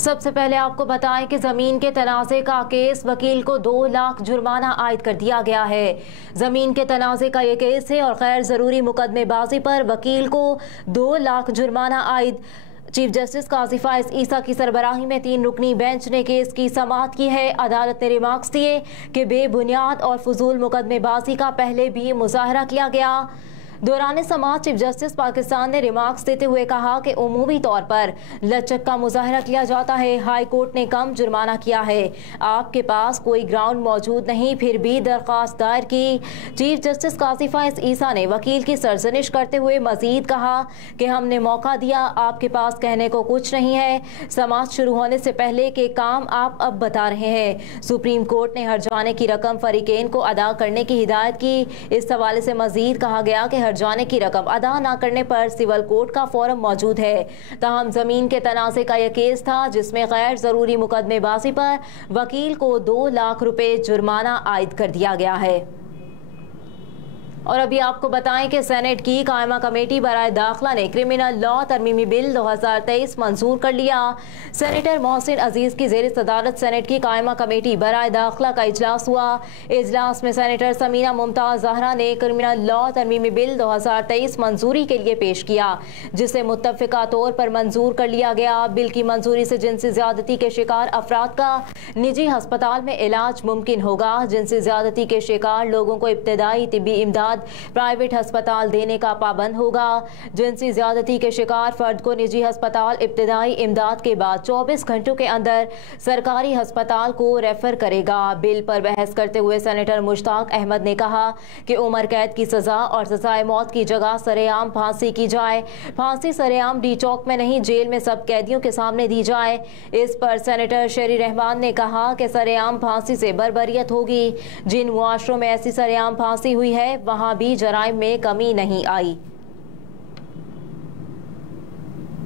सबसे पहले आपको बताएं कि जमीन के तनाज़े का केस वकील को 2 लाख जुर्माना आयद कर दिया गया है। जमीन के तनाज़े का ये केस है और गैर ज़रूरी मुकदमेबाजी पर वकील को 2 लाख जुर्माना आयद। चीफ जस्टिस काजी फाइज ईसा की सरबराही में 3 रुकनी बेंच ने केस की समाअत की है। अदालत ने रिमार्क्स दिए कि बेबुनियाद और फजूल मुकदमेबाजी का पहले भी मुजाहरा किया गया। दौरान समाअत चीफ जस्टिस पाकिस्तान ने रिमार्क्स देते हुए कहा कि उमूमी तौर पर लचक का मुजाहरा किया जाता है। हाई कोर्ट ने कम जुर्माना किया है। आपके पास कोई ग्राउंड मौजूद नहीं, फिर भी दरख्वास्त दायर की। चीफ जस्टिस काजी फाइज ईसा ने वकील की सरजनिश करते हुए मजीद कहा कि हमने मौका दिया, आपके पास कहने को कुछ नहीं है। समाअत शुरू होने से पहले के काम आप अब बता रहे हैं। सुप्रीम कोर्ट ने हर्जाने की रकम फरीकेन को अदा करने की हिदायत की। इस हवाले से मजीद कहा गया कि जाने की रकम अदा न करने पर सिविल कोर्ट का फोरम मौजूद है। तहम जमीन के तनाज़े का यह केस था जिसमें गैर जरूरी मुकदमेबाजी पर वकील को 2 लाख रुपए जुर्माना आयद कर दिया गया है। और अभी आपको बताएं कि सेनेट की कायमा कमेटी बराए दाखिला ने क्रिमिनल लॉ तरमीमी बिल 2023 मंजूर कर लिया। सेनेटर मोहसिन अजीज की जेर सदारत सेनेट की कायमा कमेटी बराए दाखिला का इजलास हुआ। इजलास में सेनेटर समीना मुमताज जहरा ने क्रिमिनल लॉ तरमीमी बिल 2023 मंजूरी के लिए पेश किया, जिसे मुत्तफिका तौर पर मंजूर कर लिया गया। बिल की मंजूरी से जिनसी ज्यादती के शिकार अफराद का निजी अस्पताल में इलाज मुमकिन होगा। जिनसी ज्यादती के शिकार लोगों को इब्तदाई तिब्बी इमदाद प्राइवेट अस्पताल देने का पाबंद होगा। जिनसी ज्यादती के शिकार फर्द को निजी अस्पताल इब्तदाई इमदाद के बाद 24 घंटों के अंदर सरकारी अस्पताल को रेफर करेगा। बिल पर बहस करते हुए सेनेटर मुश्ताक अहमद ने कहा कि उम्र कैद की सजा और सजाए मौत की जगह सरेआम फांसी की जाए। फांसी सरेआम डी चौक में नहीं, जेल में सब कैदियों के सामने दी जाए। इस पर सेनेटर शेरी रहमान ने कहा कि सरेआम फांसी से बर्बरियत होगी। जिन मुआशरों में ऐसी सरेआम फांसी हुई है वहां भी जराइम में कमी नहीं आई।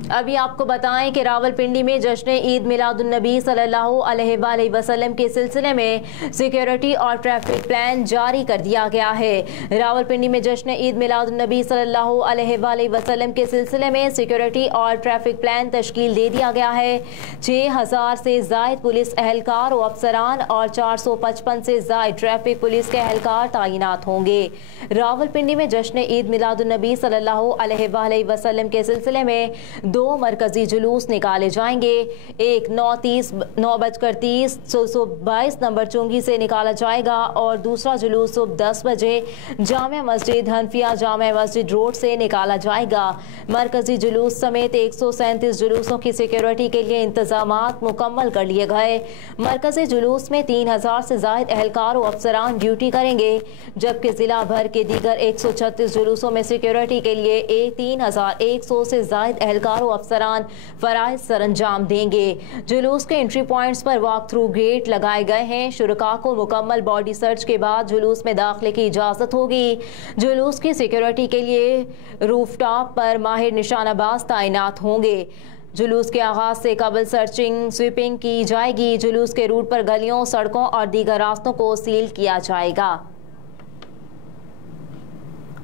अभी आपको बताएं कि रावलपिंडी में जश्न ईद मिलादुन्नबी सल्लल्लाहु अलैहि वसल्लम के सिलसिले में सिक्योरिटी और ट्रैफिक प्लान जारी कर दिया गया है। रावलपिंडी में जश्न ईद मिलादुन्नबी सल्लल्लाहु अलैहि वसल्लम के सिलसिले में सिक्योरिटी और ट्रैफिक प्लान तश्कील दे दिया गया है। 6000 से जायद पुलिस एहलकार व अफसरान और 455 से जायद ट्रैफिक पुलिस के एहलकार तैनात होंगे। रावलपिंडी में जश्न ईद मिलादुन्नबी सल्लल्लाहु अलैहि वसल्लम के सिलसिले में 2 मरकजी जुलूस निकाले जाएंगे। एक 9:30 122 नंबर चुंगी से निकाला जाएगा और दूसरा जुलूस सुबह 10 बजे जामिया मस्जिद हनफिया जामिया मस्जिद रोड से निकाला जाएगा। मरकजी जुलूस समेत 137 जुलूसों की सिक्योरिटी के लिए इंतजामात मुकम्मल कर लिए गए। मरकजी जुलूस में 3000 से जायद एहलकार और अफसरान ड्यूटी करेंगे, जबकि जिला भर के दीगर 136 जुलूसों में सिक्योरिटी के लिए 3100 से जायद एहलकार अफसरान फराइज सरंजाम देंगे। जुलूस के एंट्री पॉइंट्स पर वॉक थ्रू गेट लगाए गए हैं। शुरका को मुकम्मल बॉडी सर्च के बाद जुलूस में दाखिले की इजाजत होगी। जुलूस की सिक्योरिटी के लिए रूफटॉप पर माहिर निशानाबाज तैनात होंगे। जुलूस के आगाज से कबल सर्चिंग स्वीपिंग की जाएगी। जुलूस के रूट पर गलियों, सड़कों और दीगर रास्तों को सील किया जाएगा।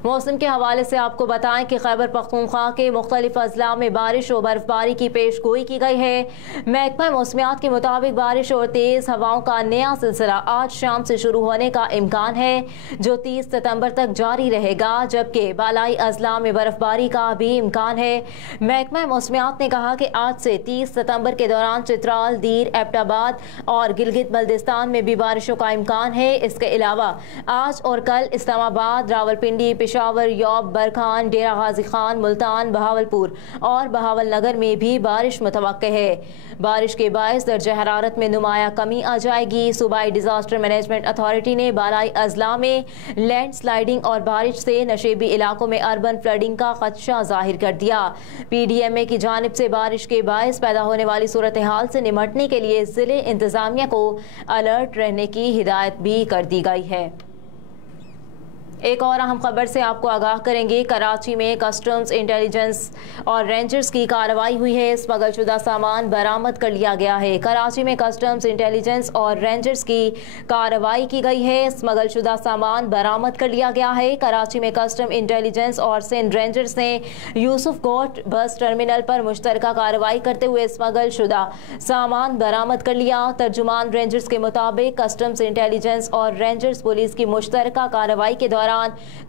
मौसम के हवाले से आपको बताएं कि खैबर पख्तूनख्वा के मुख्तलिफ अजला में बारिश और बर्फबारी की पेश गोई की गई है। महकमा मौसमियात के मुताबिक बारिश और तेज़ हवाओं का नया सिलसिला आज शाम से शुरू होने का इम्कान है, जो 30 सितंबर तक जारी रहेगा, जबकि बालाई अजला में बर्फबारी का भी इम्कान है। महकमा मौसमियात ने कहा कि आज से 30 सितंबर के दौरान चित्राल, दीर, एबटाबाद और गिलगित बल्दिस्तान में भी बारिशों का इम्कान है। इसके अलावा आज और कल इस्लामाबाद, रावलपिंडी, पेशावर, यौब, बरखान, डेरा गाजी खान, मुल्तान, बहावलपुर और बहावलनगर में भी बारिश मुतवक्के है। बारिश के बायस दर्जा हरारत में नुमाया कमी आ जाएगी। सूबाई डिजास्टर मैनेजमेंट अथॉरिटी ने बालाई अजला में लैंड स्लाइडिंग और बारिश से नशेबी इलाकों में अर्बन फ्लडिंग का खदशा जाहिर कर दिया। PDMA की जानिब से बारिश के बायस पैदा होने वाली सूरत हाल से निमटने के लिए जिले इंतजामिया को अलर्ट रहने की हिदायत भी कर दी गई है। एक और अहम खबर से आपको आगाह करेंगे। कराची में कस्टम्स, इंटेलिजेंस और रेंजर्स की कार्रवाई हुई है। स्मगलशुदा सामान बरामद कर लिया गया है। कराची में कस्टम्स, इंटेलिजेंस और रेंजर्स की कार्रवाई की गई है। स्मगलशुदा सामान बरामद कर लिया गया है। कराची में कस्टम, इंटेलिजेंस और सिंध रेंजर्स ने यूसुफ कोट बस टर्मिनल पर मुश्तरका कार्रवाई करते हुए स्मगलशुदा सामान बरामद कर लिया। तर्जुमान रेंजर्स के मुताबिक कस्टम्स, इंटेलिजेंस और रेंजर्स पुलिस की मुश्तरका कार्रवाई के दौरान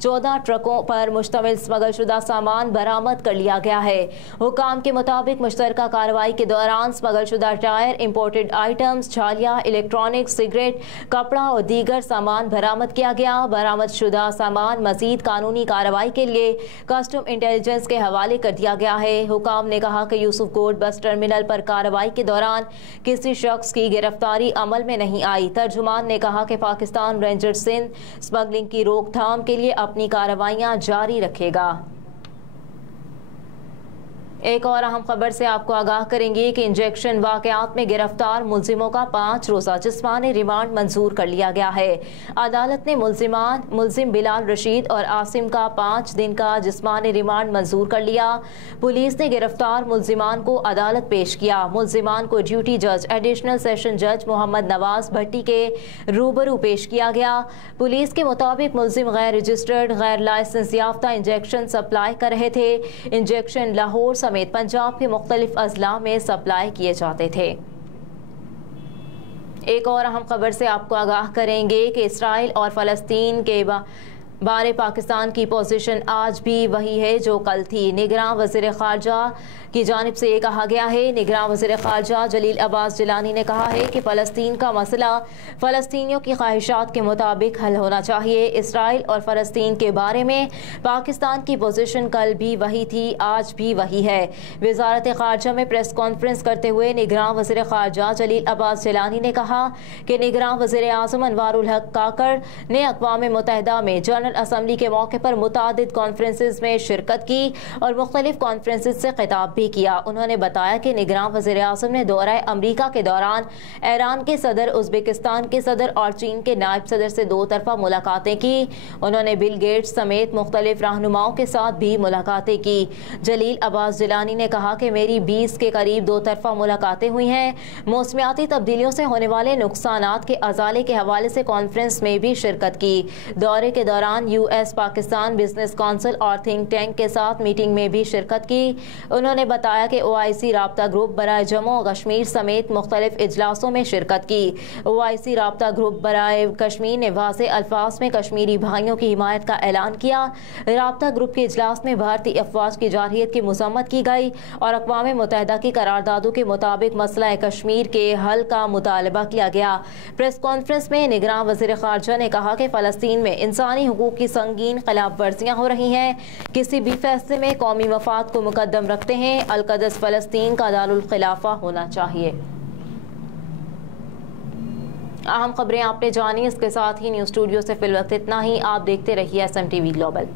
14 ट्रकों पर मुश्तमिल स्मगलशुदा सामान बरामद कर लिया गया है। हुकाम के मुताबिक मुश्तरका कार्रवाई के दौरान स्मगलशुदा टायर, इंपोर्टेड आइटम्स, झालियाँ, इलेक्ट्रॉनिक्स, सिगरेट, कपड़ा और दीगर सामान बरामद किया गया। बरामद शुदा सामान मजीद कानूनी कार्रवाई के लिए कस्टम इंटेलिजेंस के हवाले कर दिया गया है। हुकाम ने कहा कि यूसुफ कोट बस टर्मिनल पर कार्रवाई के दौरान किसी शख्स की गिरफ्तारी अमल में नहीं आई। तर्जुमान ने कहा कि पाकिस्तान रेंजर सिंध स्मगलिंग की रोकथाम के लिए अपनी कार्रवाइयां जारी रखेगा। एक और अहम खबर से आपको आगाह करेंगे कि इंजेक्शन वाकयात में गिरफ्तार मुलजिमों का 5 रोज़ा जिस्मानी रिमांड मंजूर कर लिया गया है। अदालत ने मुलजिम बिलाल रशीद और आसिम का 5 दिन का जिस्मानी रिमांड मंजूर कर लिया। पुलिस ने गिरफ्तार मुलजिमान को अदालत पेश किया। मुलजिमान को ड्यूटी जज, एडिशनल सेशन जज मोहम्मद नवाज भट्टी के रूबरू पेश किया गया। पुलिस के मुताबिक मुलजिम गैर रजिस्टर्ड, गैर लाइसेंस याफ्ता इंजेक्शन सप्लाई कर रहे थे। इंजेक्शन लाहौर समेत पंजाब के मुख्तलिफ अजला में सप्लाई किए जाते थे। एक और अहम खबर से आपको आगाह करेंगे कि इसराइल और फ़लस्तीन के बारे पाकिस्तान की पोजीशन आज भी वही है जो कल थी। निगरान वज़ीर ख़ारजा की जानिब से ये कहा गया है। निगरान वज़ीर ख़ारजा जलील अब्बास जिलानी ने कहा है कि फ़लस्तीन का मसला फ़लस्तीनियों की ख्वाहिशात के मुताबिक हल होना चाहिए। इसराइल और फ़लस्तीन के बारे में पाकिस्तान की पोजीशन कल भी वही थी, आज भी वही है। वज़ारत ख़ारजा में प्रेस कॉन्फ्रेंस करते हुए निगरान वज़ीर ख़ारजा जलील अब्बास जिलानी ने कहा कि निगरान वज़ीर आज़म अनवारुल हक काकड़ ने अक़वाम मुत्तहिदा में जनरल असम्बली के मौके पर मुतादिद कॉन्फ्रेंसेस में शिरकत की और मुख्तलिफ कॉन्फ्रेंसेस से खिताब भी किया। उन्होंने बताया कि निगरान वज़ीर आज़म ने दौरा अमरीका के दौरान ईरान के सदर, उज़्बेकिस्तान के सदर और चीन के नायब सदर से 2 तरफ़ा मुलाकातें की। उन्होंने बिल गेट्स समेत मुख्तलिफ रहनुमाओं के साथ भी मुलाकातें की। जलील अब्बास जिलानी ने कहा कि मेरी 20 के करीब 2 तरफ़ा मुलाकातें हुई हैं। मौसमियाती तब्दीलियों से होने वाले नुकसानात के अजाले के हवाले से कॉन्फ्रेंस में भी शिरकत की। दौरे के दौरान US पाकिस्तान बिजनेस काउंसिल और थिंक टैंक के साथ मीटिंग में भी शिरकत की। उन्होंने बताया कि OIC राब्ता ग्रुप बराए जम्मू और कश्मीर समेत मुख्तलिफ इजलासों में शिरकत की। OIC राब्ता ग्रुप बराए कश्मीर ने वाज़े अल्फाज में कश्मीरी भाइयों की हिमायत का ऐलान किया। राब्ता ग्रुप के इजलास में भारतीय अफवाज की जारहियत की मज़म्मत की गई और अक़वाम मुत्तहिदा की करारदादों के मुताबिक मसला कश्मीर के हल का मुतालबा किया गया। प्रेस कॉन्फ्रेंस में निगरान वज़ीर ख़ारजा ने कहा कि फ़लस्तीन में इंसानी हुकूक की संगीन खिलाफ वर्जियाँ हो रही हैं। किसी भी फैसले में कौमी मफाद को मुकद्दम रखते हैं। अल-क़ुद्स फ़लस्तीन का दारुल खिलाफा होना चाहिए। अहम खबरें आपने जानी। इसके साथ ही न्यूज़ स्टूडियो से फिल वक्त इतना ही। आप देखते रहिए SMTV ग्लोबल।